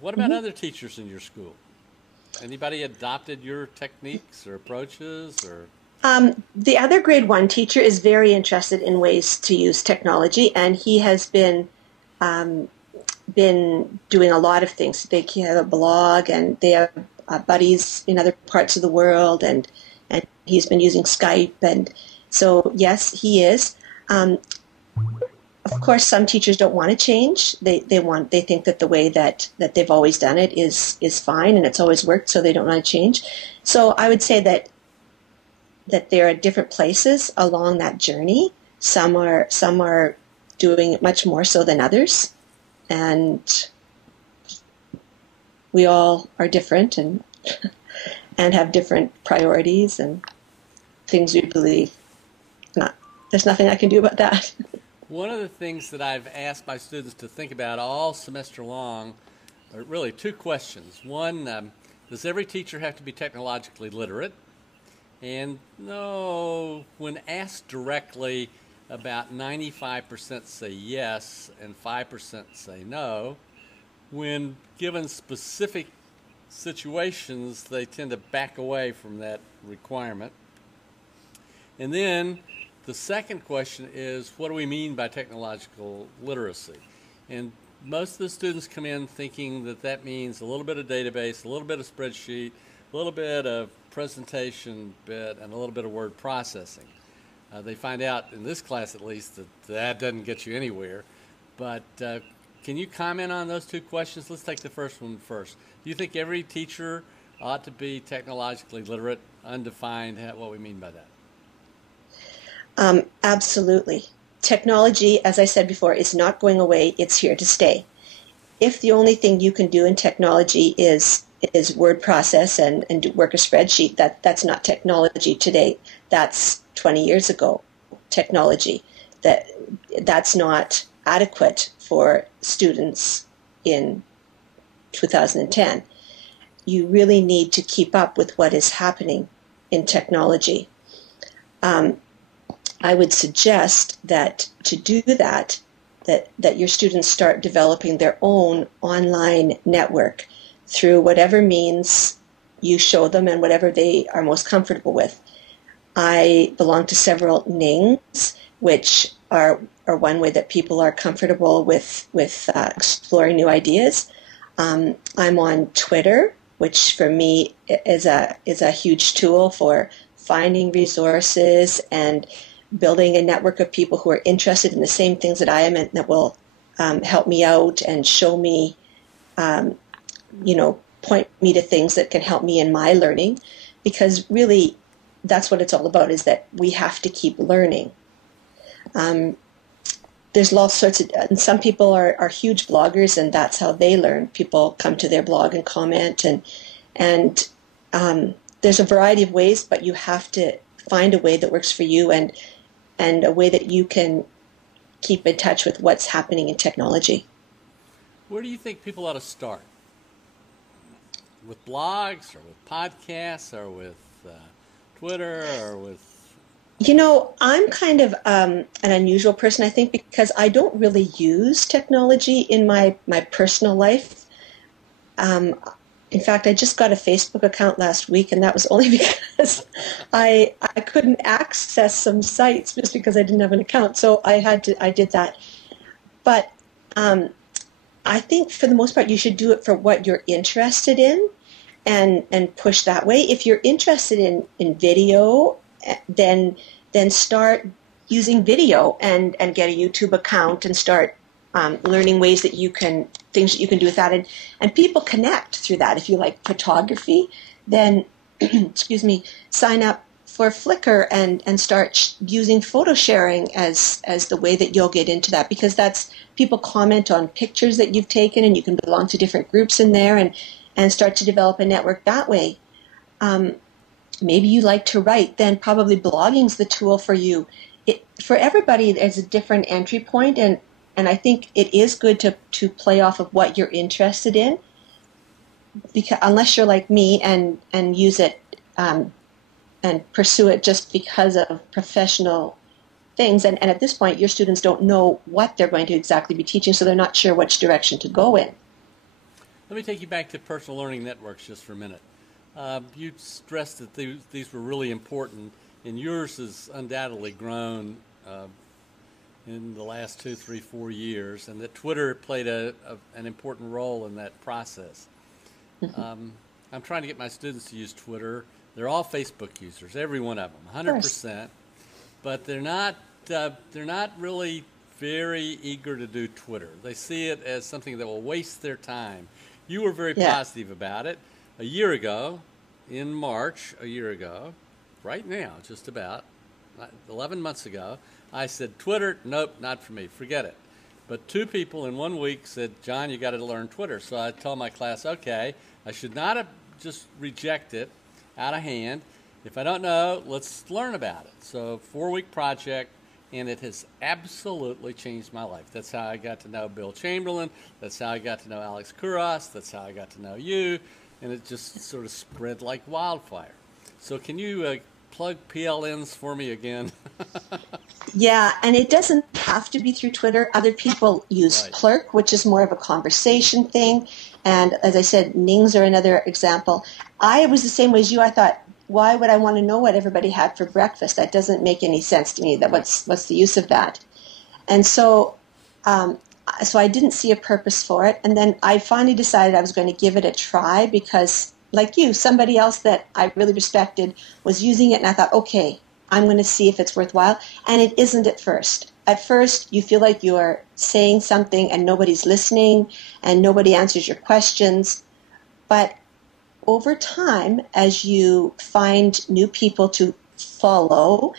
What about other teachers in your school? Anybody adopted your techniques or approaches or? The other grade one teacher is very interested in ways to use technology, and he has um, been doing a lot of things. They have a blog, and they have buddies in other parts of the world, and he's been using Skype, and so yes, he is. Um, of course, some teachers don't want to change. They think that the way that they've always done it is fine, and it's always worked, so they don't want to change. So I would say that they're at different places along that journey. Some are doing it much more so than others, and we all are different and and have different priorities and things we believe. Not there's nothing I can do about that. One of the things that I've asked my students to think about all semester long are really two questions. One, does every teacher have to be technologically literate? And no, when asked directly, about 95% say yes and 5% say no. When given specific situations, they tend to back away from that requirement. And then the second question is, what do we mean by technological literacy? And most of the students come in thinking that that means a little bit of database, a little bit of spreadsheet, a little bit of presentation bit, and a little bit of word processing. They find out, in this class at least, that that doesn't get you anywhere. But can you comment on those two questions? Let's take the first one first. Do you think every teacher ought to be technologically literate, undefined, what we mean by that? Absolutely. Technology, as I said before, is not going away. It's here to stay. If the only thing you can do in technology is word process and work a spreadsheet, that's not technology today. That's 20 years ago technology. That's not adequate for students in 2010. You really need to keep up with what is happening in technology. I would suggest that to do that your students start developing their own online network through whatever means you show them and whatever they are most comfortable with. I belong to several NINGs, which are one way that people are comfortable with exploring new ideas. I'm on Twitter, which for me is a huge tool for finding resources and building a network of people who are interested in the same things that I am and that will help me out and show me, point me to things that can help me in my learning. Because really, that's what it's all about, is that we have to keep learning. There's all sorts of, and some people are huge bloggers, and that's how they learn. People come to their blog and comment, and there's a variety of ways, but you have to find a way that works for you and a way that you can keep in touch with what's happening in technology. Where do you think people ought to start? With blogs or with podcasts or with Twitter or with... I'm kind of an unusual person, I think, because I don't really use technology in my personal life. In fact, I just got a Facebook account last week, and that was only because I couldn't access some sites just because I didn't have an account. So I did that. But I think for the most part, you should do it for what you're interested in and push that way. If you're interested in video, then start using video and get a YouTube account and start learning things that you can do with that. And people connect through that. If you like photography, then, excuse me, sign up for Flickr and start using photo sharing as the way that you'll get into that, because that's people comment on pictures that you've taken, and you can belong to different groups in there and start to develop a network that way. Maybe you like to write, then probably blogging's the tool for you. For everybody, there's a different entry point, and I think it is good to play off of what you're interested in, because unless you're like me and use it and pursue it just because of professional things. And at this point, your students don't know what they're going to exactly be teaching, so they're not sure which direction to go in. let me take you back to personal learning networks just for a minute. You stressed that these were really important, and yours has undoubtedly grown in the last 2, 3, 4 years, and that Twitter played an important role in that process. I'm trying to get my students to use Twitter. They're all Facebook users, every one of them, 100%. But they're not really very eager to do Twitter. They see it as something that will waste their time. You were very positive about it. A year ago, in March, right now, just about 11 months ago, I said, Twitter, nope, not for me, forget it. But 2 people in 1 week said, John, you got to learn Twitter. So I told my class, okay, I should not have just reject it out of hand. If I don't know, let's learn about it. So 4-week project, and it has absolutely changed my life. That's how I got to know Bill Chamberlain. That's how I got to know Alex Kuras. That's how I got to know you. And it just sort of spread like wildfire. So can you plug PLNs for me again? Yeah, and it doesn't have to be through Twitter. Other people use Plurk, which is more of a conversation thing. And as I said, Nings are another example. I was the same way as you. I thought, why would I want to know what everybody had for breakfast? That doesn't make any sense to me. That what's the use of that? And so I didn't see a purpose for it. And then I finally decided I was going to give it a try because, like you, somebody else that I really respected was using it, and I thought, okay, I'm going to see if it's worthwhile. And it isn't at first. At first, you feel like you're saying something and nobody's listening and nobody answers your questions. But over time, as you find new people to follow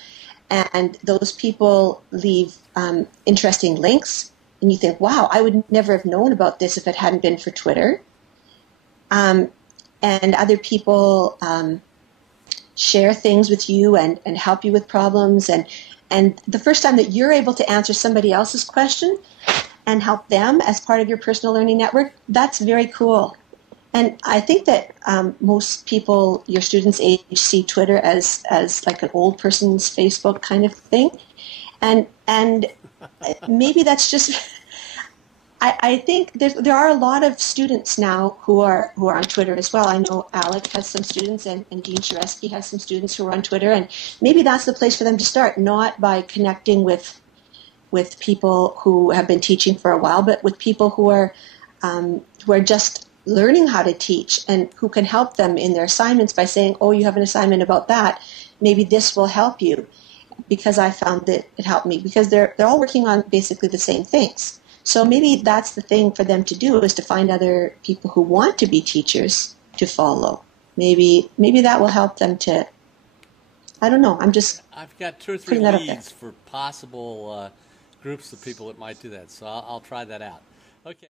and those people leave interesting links, and you think, wow, I would never have known about this if it hadn't been for Twitter. And other people share things with you and help you with problems. And the first time that you're able to answer somebody else's question and help them as part of your personal learning network, that's very cool. And I think that most people, your students' age, see Twitter as like an old person's Facebook kind of thing. And maybe that's just... I think there are a lot of students now who are on Twitter as well. I know Alec has some students, and Dean Sharesky has some students who are on Twitter, and maybe that's the place for them to start, not by connecting with people who have been teaching for a while, but with people who are just learning how to teach and who can help them in their assignments by saying, oh, you have an assignment about that. Maybe this will help you, because I found that it helped me, because they're all working on basically the same things. So maybe that's the thing for them to do, is to find other people who want to be teachers to follow. Maybe that will help them to, I don't know, I've got 2 or 3 leads for possible groups of people that might do that, so I'll try that out. Okay.